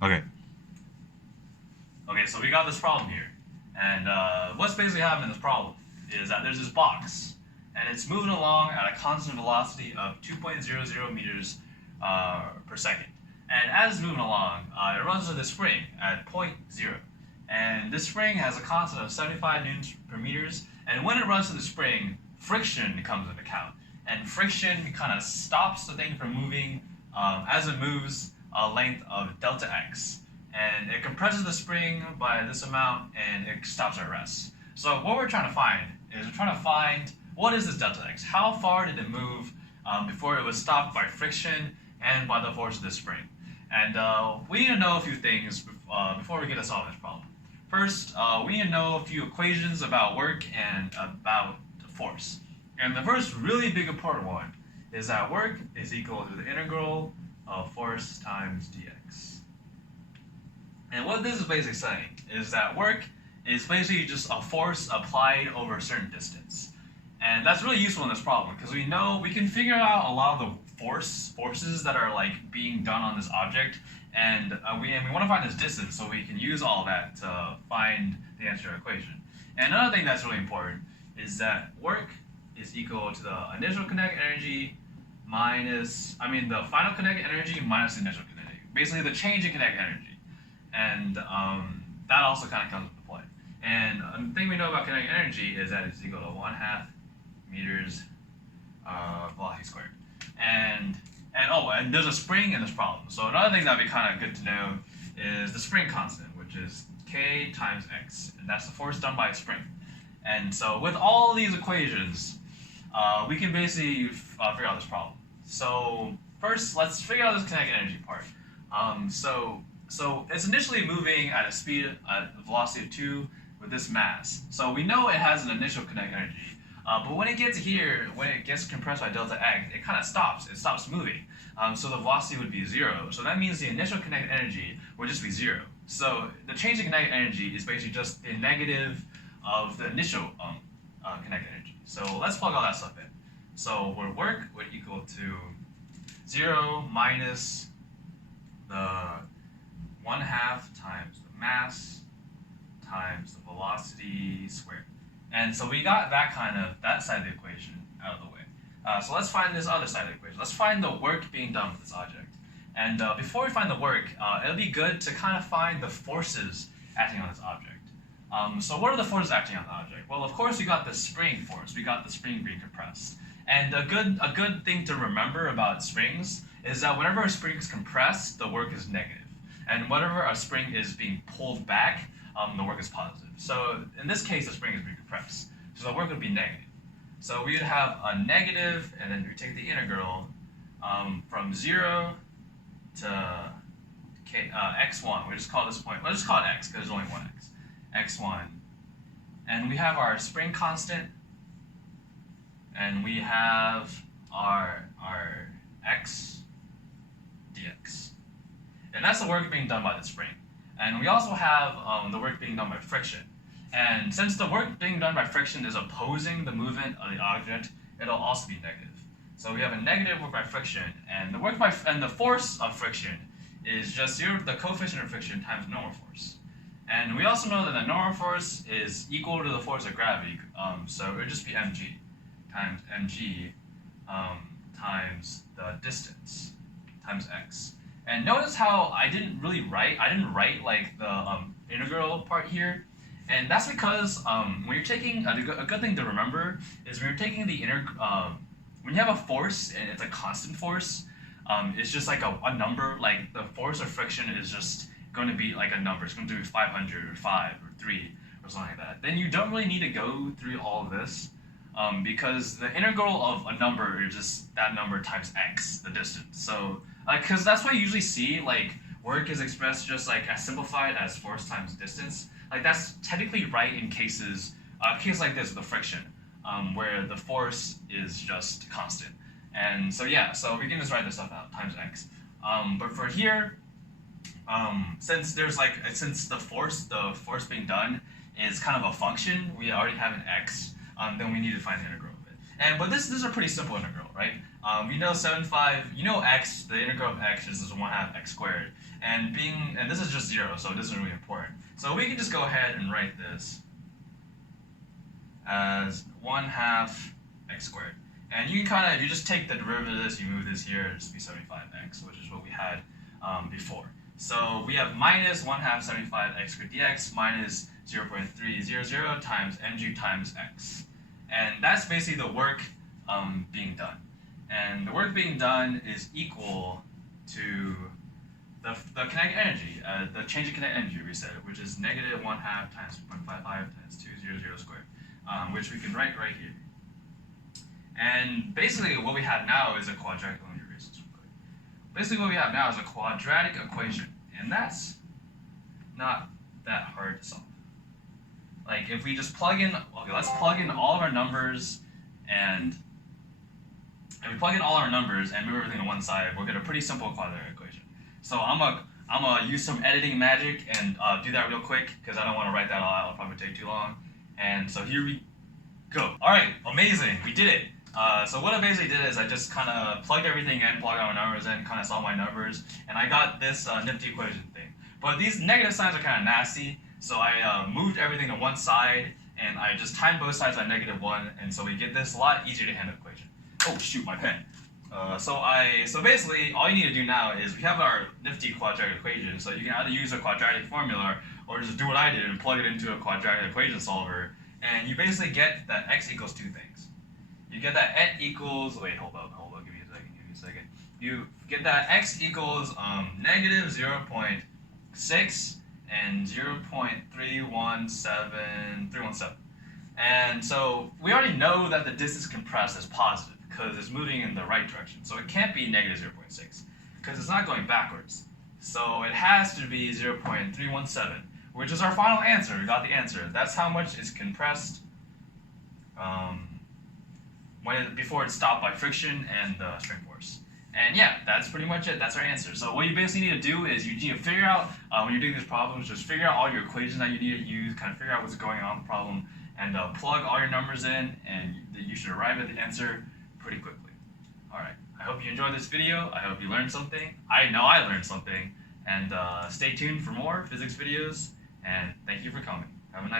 Okay. Okay, so we got this problem here. And what's basically happening in this problem is that there's this box, and it's moving along at a constant velocity of 2.00 meters per second. And as it's moving along, it runs into this spring at point 0. And this spring has a constant of 75 newtons per meters. And when it runs to the spring, friction comes into account. And friction kind of stops the thing from moving as it moves a length of delta x. And it compresses the spring by this amount, and it stops at rest. So what we're trying to find is we're trying to find what is this delta x? How far did it move before it was stopped by friction and by the force of the spring? And we need to know a few things before we get to solve this problem. First, we need to know a few equations about work and about the force. And the first really big important one is that work is equal to the integral of force times dx. And what this is basically saying is that work is basically just a force applied over a certain distance. And that's really useful in this problem because we know we can figure out a lot of the forces that are like being done on this object, and we want to find this distance, so we can use all that to find the answer to our equation. And another thing that's really important is that work is equal to the initial kinetic energy minus, the final kinetic energy minus the initial kinetic. Basically, the change in kinetic energy. And that also kind of comes into play. And the thing we know about kinetic energy is that it's equal to 1/2 meters velocity squared. And there's a spring in this problem. So another thing that'd be kind of good to know is the spring constant, which is k times x, and that's the force done by a spring. And so with all these equations, we can basically figure out this problem. So first, let's figure out this kinetic energy part. So it's initially moving at a velocity of 2 with this mass. So we know it has an initial kinetic energy. But when it gets here, when it gets compressed by delta x, it kind of stops. It stops moving. So the velocity would be 0. So that means the initial kinetic energy would just be 0. So the change in kinetic energy is basically just the negative of the initial kinetic energy. So let's plug all that stuff in. So work would equal to 0 minus the 1/2 times the mass times the velocity squared. And so we got that side of the equation out of the way. So let's find this other side of the equation. Let's find the work being done with this object. And before we find the work, it'll be good to kind of find the forces acting on this object. So what are the forces acting on the object? Well, of course, we got the spring force. We got the spring being compressed. And a good thing to remember about springs is that whenever a spring is compressed, the work is negative. And whenever a spring is being pulled back, the work is positive. So in this case, the spring is being compressed. So the work would be negative. So we would have a negative, and then we take the integral from 0 to x1. We just call this point, let's just call it x because there's only one x. x1. And we have our spring constant, and we have our x dx. And that's the work being done by the spring. And we also have the work being done by friction. And since the work being done by friction is opposing the movement of the object, it'll also be negative. So we have a negative work by friction, and the force of friction is just the coefficient of friction times normal force. And we also know that the normal force is equal to the force of gravity, so it would just be mg times mg times the distance times x. And notice how I didn't write like the integral part here. And that's because when you're taking, a good thing to remember is when you're taking when you have a force and it's a constant force, it's just like a number, like the force of friction is just going to be like a number. It's going to be 500 or 5 or 3 or something like that. Then you don't really need to go through all of this because the integral of a number is just that number times x, the distance. So because that's what you usually see, like work is expressed just like as simplified as force times distance. Like that's technically right in cases, a case like this with the friction, where the force is just constant. And so yeah, so we can just write this stuff out, times x. But for here, since the force being done is kind of a function, we already have an x, then we need to find the integral of it. But this is a pretty simple integral, right? We know x, the integral of x is 1/2 x squared. and this is just 0, so it isn't really important. So we can just go ahead and write this as 1/2 x squared. And you can kind of, if you just take the derivative of this, you move this here, it'll just be 75x, which is what we had before. So we have minus 1/2 75x squared dx minus 0.300 times mg times x. And that's basically the work being done. And the work being done is equal to the kinetic energy, the change in kinetic energy we said, which is negative 1/2 times 2.55 times 200 squared, which we can write right here. And basically what we have now is a quadratic, let me erase this real quick. Basically what we have now is a quadratic equation, and that's not that hard to solve. Like if we just plug in, okay, let's plug in all of our numbers, and if we plug in all our numbers and move everything to one side, we'll get a pretty simple quadratic equation. So I'm gonna use some editing magic and do that real quick because I don't want to write that all out. It'll probably take too long. And so here we go. All right, amazing, we did it. So what I basically did is I just kind of plugged everything in, plugged all my numbers in, kind of saw my numbers, and I got this nifty equation thing. But these negative signs are kind of nasty, so I moved everything to one side, and I just timed both sides by -1, and so we get this a lot easier to handle equation. Oh shoot, my pen. So basically, all you need to do now is we have our nifty quadratic equation, so you can either use a quadratic formula or just do what I did and plug it into a quadratic equation solver, and you basically get that x equals two things. You get that x equals, wait, hold up, give me a second. You get that x equals negative 0.6 and 0.317. And so we already know that the distance compressed is positive because it's moving in the right direction. So it can't be negative 0.6 because it's not going backwards. So it has to be 0.317, which is our final answer. We got the answer. That's how much is compressed before it's stopped by friction and the strain force. And yeah, that's pretty much it. That's our answer. So what you basically need to do is you need to figure out, when you're doing these problems, just figure out all your equations that you need to use, kind of figure out what's going on with the problem, and plug all your numbers in, and you should arrive at the answer pretty quickly. Alright, I hope you enjoyed this video. I hope you learned something. I know I learned something. And stay tuned for more physics videos, and thank you for coming. Have a nice